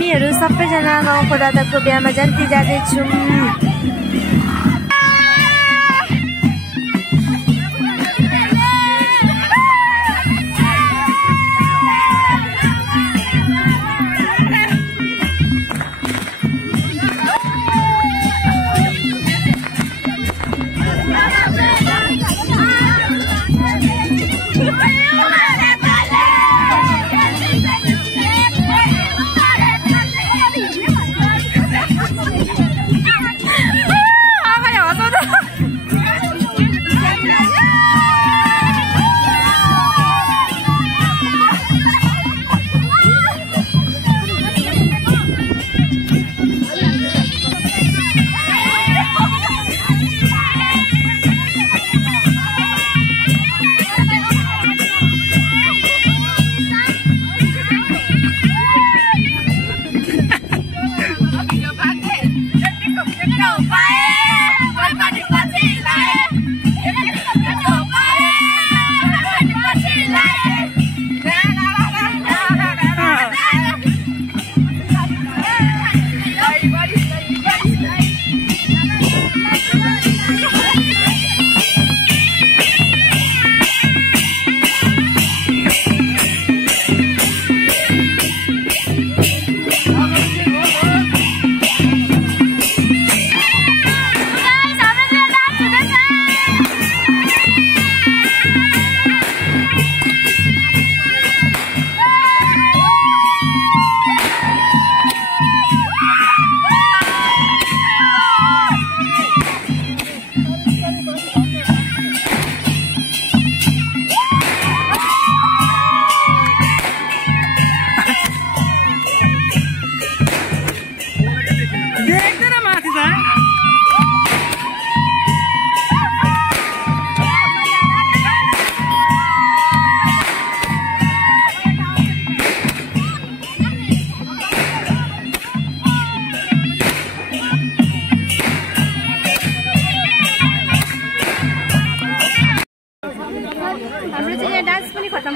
हामीहरू सबैजना गाउँको दादाको बिहामा जन्ती जाँदैछौँ।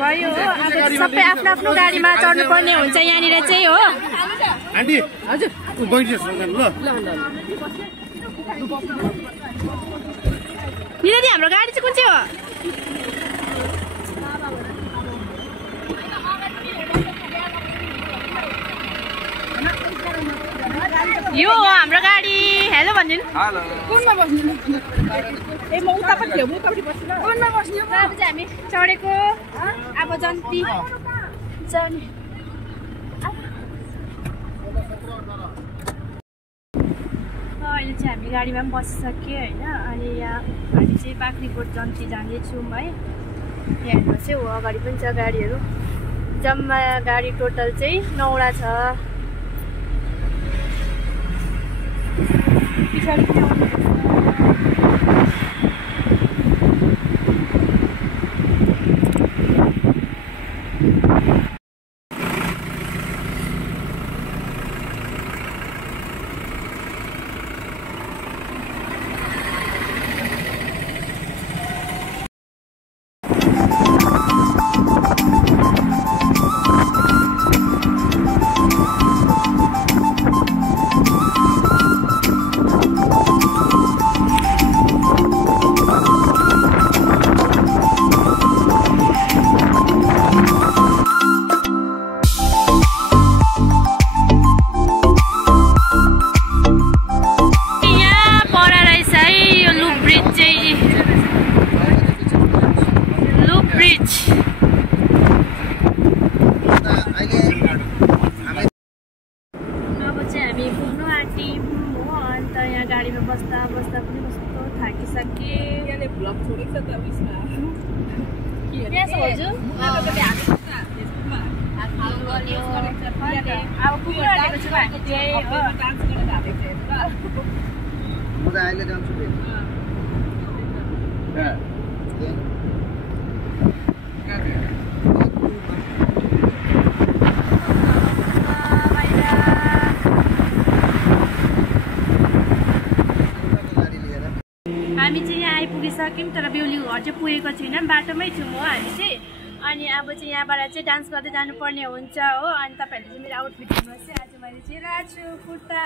भयो हो। अब सबै आफ्नो आफ्नो गाडीमा चढ्नु पर्ने हुन्छ यहाँनिर चाहिँ हो। आन्टी हजुर बैठेछौँ ल दिदी हाम्रो गाडी चाहिँ कुन चाहिँ हो? यो हो हाम्रो गाडी। हेलो भनिदिनु। हेलो कुनमा बस्नु? ए म उतापट्टि हो, म उतापट्टि बस्छु ल। कुनमा बस्नु? अब चाहिँ हामी चढेको अब जन्ती जाने। अहिले चाहिँ हामी गाडीमा पनि बसिसक्यो होइन। अनि यहाँ हामी चाहिँ बाख्रीकोट जन्ती जाँदैछौँ है। यहाँनिर चाहिँ हो अगाडि पनि छ गाडीहरू। जम्मा गाडी टोटल चाहिँ 9वटा छ। पछाडि बस्दा बस्दा पनि कस्तो थाकिसके। यहाँले भ्लग छोडेको छ त उइसमा के हजुर अब पुगिरहेको छु हामी चाहिँ हो। डान्स गरेर हालेको छ म त अहिले जान्छु हामी चाहिँ यहाँ आइपुगिसक्यौँ तर बेहुली घर चाहिँ पुगेको छैनौँ, बाटोमै छौँ हो हामी चाहिँ। अनि अब चाहिँ यहाँबाट चाहिँ डान्स गर्दै जानुपर्ने हुन्छ हो। अनि तपाईँहरूले चाहिँ मेरो आउटफिट हेर्नुहोस् है। आज मैले चाहिँ लगाएको छु कुर्ता।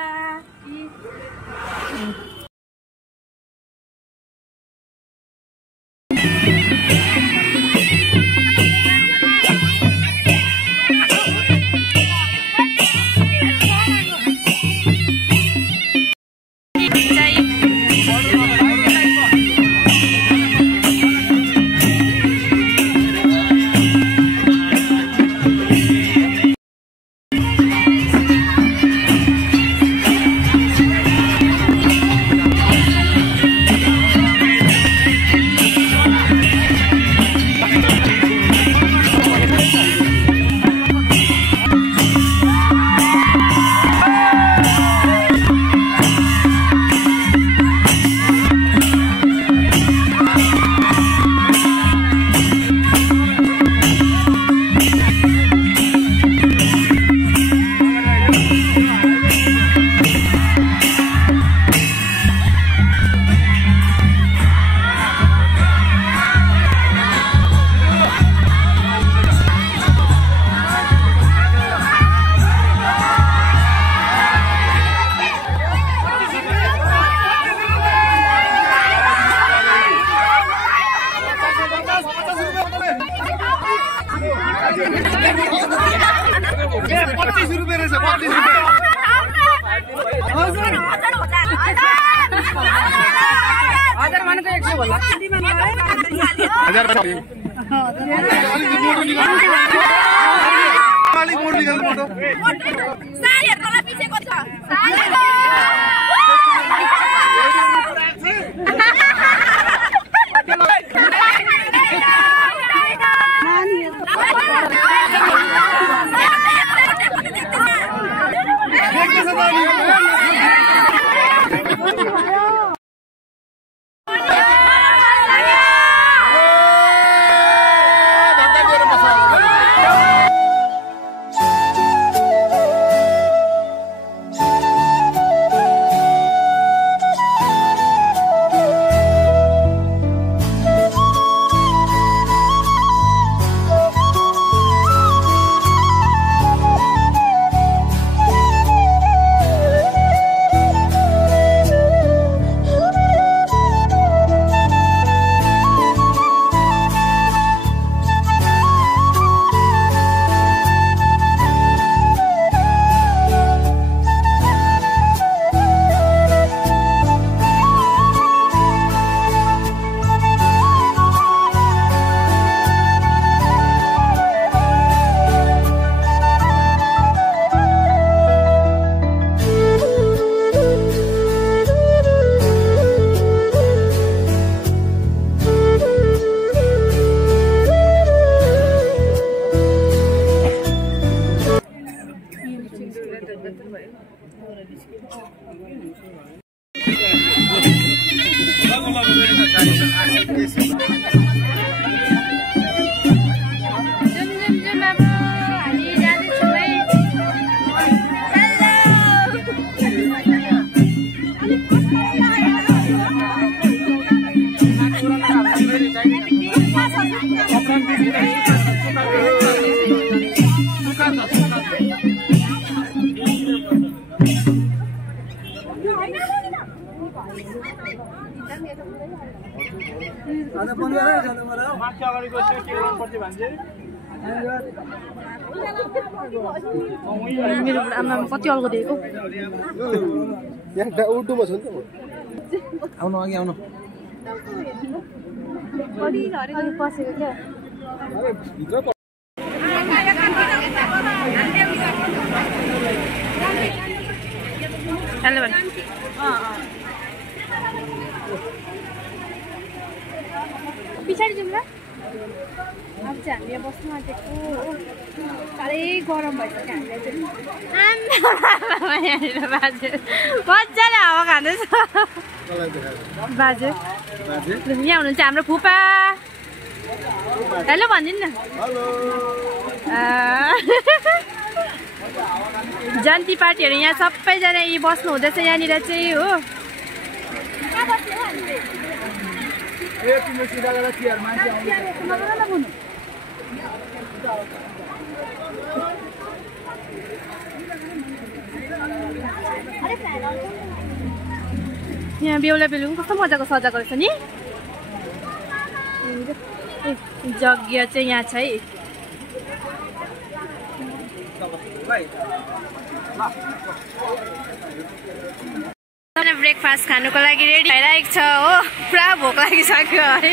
मेरो आमा कति अल्गो दिएको यहाँ उल्टोमा छ नि त आउनु अघि आउनु पसेको क्या हेलो भने पछाडि जाउँ ल। अब चाहिँ हामी यहाँ बस्नु आँटेको हो। साह्रै गरम भइसक्यो हामीलाई चाहिँ बाजे मजाले हावा खाँदैछ बाजे यहाँ हुनुहुन्छ हाम्रो फुपा। हेलो भनिदिनु न। जन्ती पार्टीहरू यहाँ सबैजना यी बस्नु हुँदैछ यहाँनिर चाहिँ हो। यहाँ बेहुला बेलुन कस्तो मजाको सजाएको रहेछ नि। यज्ञ चाहिँ यहाँ छ है। ब्रेकफास्ट खानुको लागि रेडी भइरहेको छ हो। पुरा भोक लागिसक्यो है।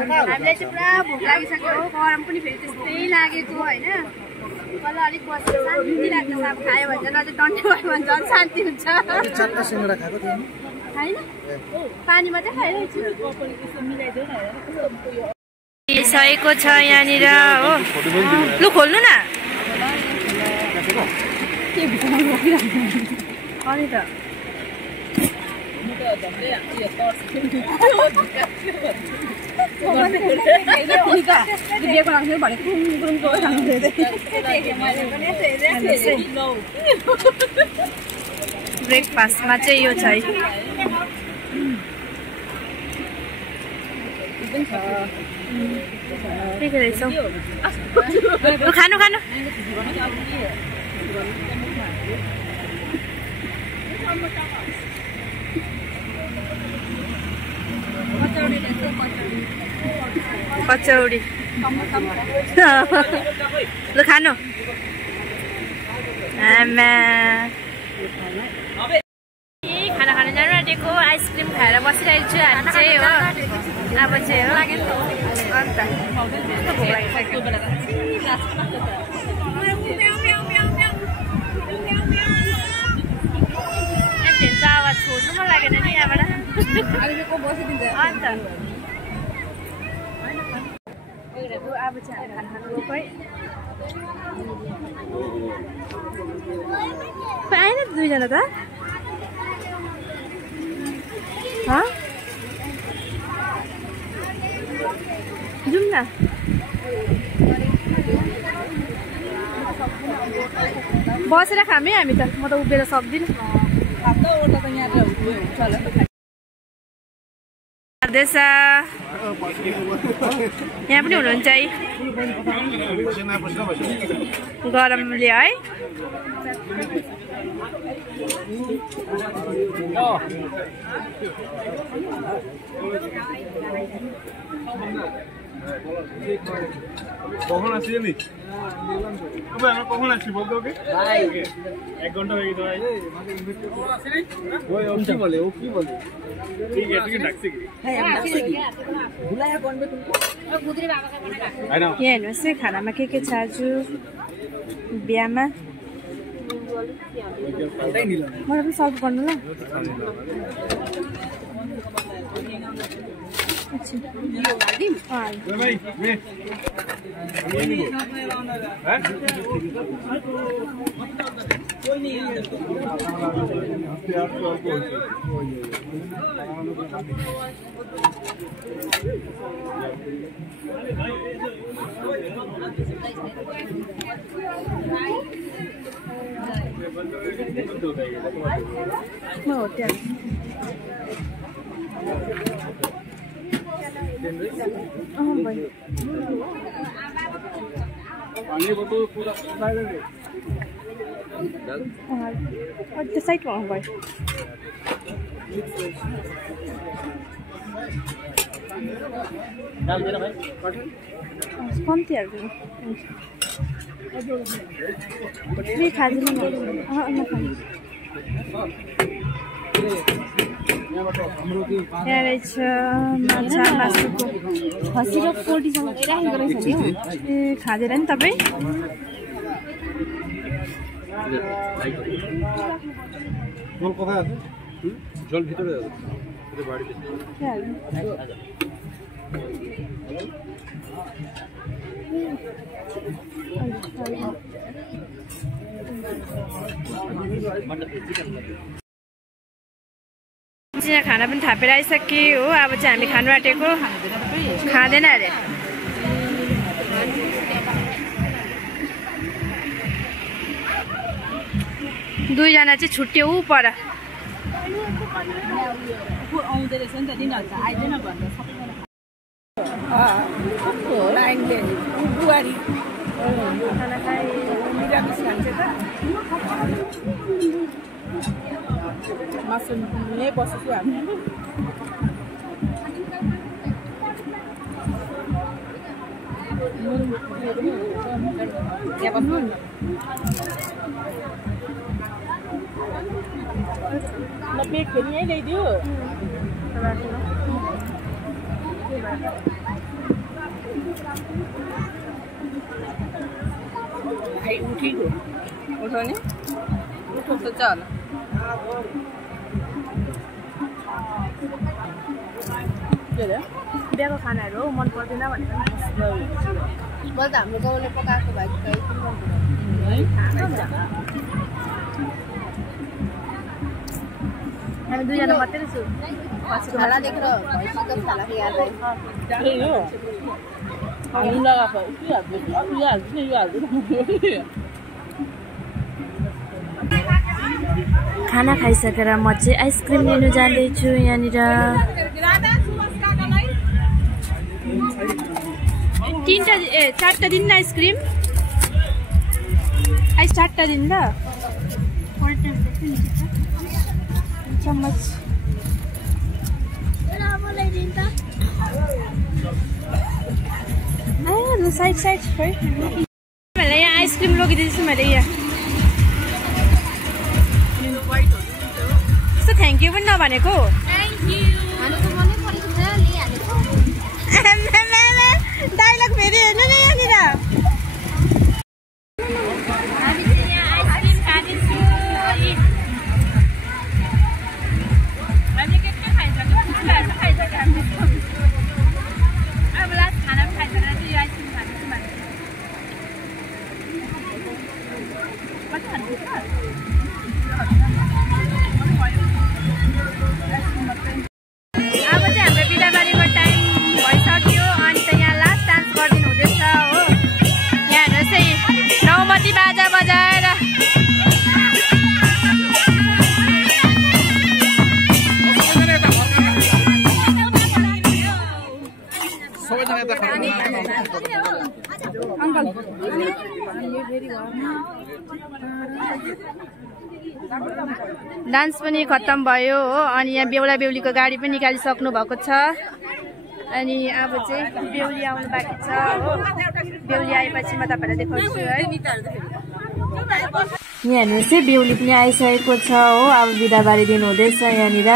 हामीलाई चाहिँ पुरा भोक लागिसक्यो हो। गरम पनि फेरि त्यस्तै लागेको होइन। मलाई अलिक बसेर शान्ति लाग्छ। अब खायो भने चाहिँ अझै टन्टे भयो भने झन् शान्ति हुन्छ। होइन पानी मात्रै खाइरहेको छु। सकेको छ यहाँनिर हो। लु खोल्नु न। अनि त ब्रेकफास्टमा चाहिँ यो छ है। के रहेछ खानु खानु। कचौडी लु खानु। खाना खानु जानु आँटेको। आइसक्रिम खाएर बसिरहेको छु हामी चाहिँ हो। अब चाहिँ हो अन्त आवाज छोड्नु मन लागेन नि यहाँबाट। अन्त अब चाहिँ खाना खानु आएन दुईजना त जाउँ न। बसेर खामे हामी त। म त उभिएर सक्दिनँ। यहाँ पनि हुनुहुन्छ है। गरमले है। কখন আসছিলি? আমরা কখন আসছি বলতো ওকে? 1 ঘন্টা হয়ে গেছে ভাই। ওই ও কি বলে? ठीक है डाक्से की। है हम डाक्से की। बुलाया कौन बे तुमको? गुदरी बाबा का बना डाक्से। हैन। के हेर्नुस् है खानामा के छ आज बिहामा। मलाई पनि सर्भ गर्नु ल। अच्छा भाई मैं कोई नहीं होटल पानी बोतल पूरा त्यो साइडमा भयो। डाल दे ना भाई कम्ती हाल्नु। खाँदैन नखानु। यहाँ रहेछ माछा मासुको खसी र पोल्टीसँग राखेको रहेछ नि। ए खाँदैन नि तपाईँ? জল কোথায় আছে? জল ভিতরে আছে। এটা বাড়িতে। खाना पनि थापेर आइसक्यो हो। अब चाहिँ हामी खानु आँटेको। खाँदैन अरे। दुईजना चाहिँ छुट्यो ऊ पर। आउँदो रहेछ नि त तिनीहरू त आइदैन भनेर सबैजना बुहारी खाना खाए निरामिष खान्छ त मासु यहीँ बसेको हामी ल पेट फेरि यहीँ ल्याइदियो उठेको उठाउने उठाउँछ होला के अरे बिहाको खानाहरू मन पर्दैन भनेर मैले त हाम्रो गाउँले पकाएको भाइ हामी दुईजना मात्रै छु छाला देखेर भैँसीको छाला याद आयो त्यही हो हामी लगाएको के हाल्छ यो हाल्दैन खाना खाइसकेर म चाहिँ आइसक्रिम लिनु जाँदैछु यहाँनिर 4टा दिन न आइसक्रिम 4टा दिन ल चम्मच साइड साइड यहाँ आइसक्रिम लगिदिन्छु मैले यहाँ त्यस्तो थ्याङ्क यू पनि नभनेको डाइलग फेरि हेर्नु न यहाँनिर हामी चाहिँ यहाँ आइसक्रिम खाँदैछु हामीले के खाइसक्यो फुलाहरू खाइसक्यो हामीले अब लास्ट खाना पनि खाइसकेर चाहिँ यो आइसक्रिम खाँदैछु कति खान्छ अब चाहिँ हाम्रो बिदाबारीको टाइम भइसक्यो अनि त यहाँ लास्ट डान्स गरिदिनु हुँदैछ हो यहाँहरू चाहिँ नौमती बाजा बजाएर डान्स पनि खत्तम भयो हो अनि यहाँ बेहुला बेहुलीको गाडी पनि निकालिसक्नु भएको छ अनि अब चाहिँ बेहुली आउनु बाँकी छ हो बेहुली आएपछि म तपाईँलाई देखाउँछु है यहाँनिर चाहिँ बेहुली पनि आइसकेको छ हो अब बिदाबारी दिनु हुँदैछ यहाँनिर